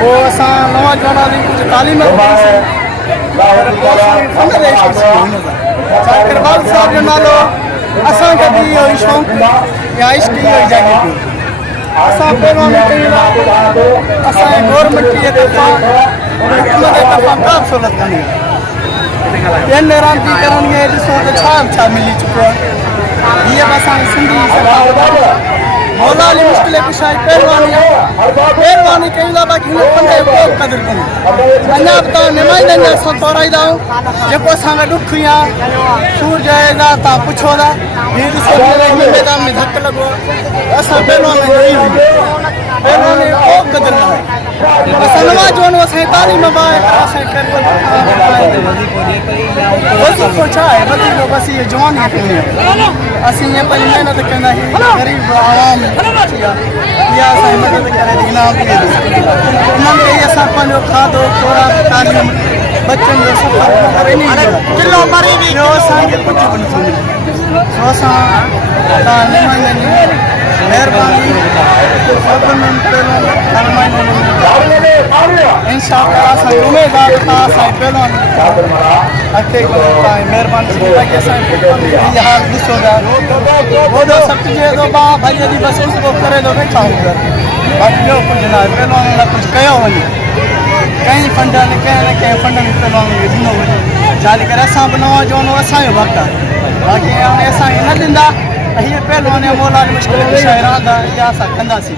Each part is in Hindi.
वो असा नौजवानों की कुछ तालीम करवाल साहब जो नालो असा कभी हुई शौक़ या इश्क ही हुई जागी असा असा गवर्नमेंट की तरफा का सहूलत करनी बेन रांदी करनी ॾिसो त छा मिली चुको है ये असां सिंधी सरकार मौला अली मुश्किल कुशाई पहलवानी कयूं था बाक़ी हिन फंदे जो को क़दुरु कोन्हे अञा बि तव्हां नुमाइंदनि जा असां तोराईंदा आहियूं जेको असांखे ॾुख या सूर जाए था तव्हां पुछो था हीअ ॾिसो हिन मैदान में धक लॻो असां पहलवान पहलवानी जो को क़दुरु न आहे असां नौजवान असांजी तालीम बि आहे वज़ीफ़ो छा आहे वज़ीफ़ो बसि इहो जवानी असीं ईअं पंहिंजी महिनत कंदासीं ग़रीब आवाम इहा असांजी मदद करे थी इनाम ॾिए थी उन्हनि खे असां पंहिंजो खाधो खुराक तालीम बचनि जो सफ़र किलो मरी ॿियो असांखे कुझु बि नथो मिले सो असां तव्हां नुमाइंदनि महिरबानी इंशाअल्लाह असां उमेदवार तव्हां असांजी पहलवान अॻिते महिरबानी इहा हाल ॾिसो था ओॾो सटिजे थो भाउ भॼे थी बसि उसको करे थो वेठा आहियूं बाक़ी ॿियो कुझु न आहे पहलवान लाइ कुझु कयो वञे कंहिं फंड न कंहिं फंड में पहलवान खे ॾिनो वञे छाजे करे असां बि नौजवान असांजो वक़्तु आहे बाक़ी हाणे असांखे न ॾींदा हीअ पहलवान मौला अली मुश्किल कुशाई रहंदा इहा असां कंदासीं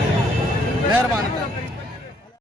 महिरबानी।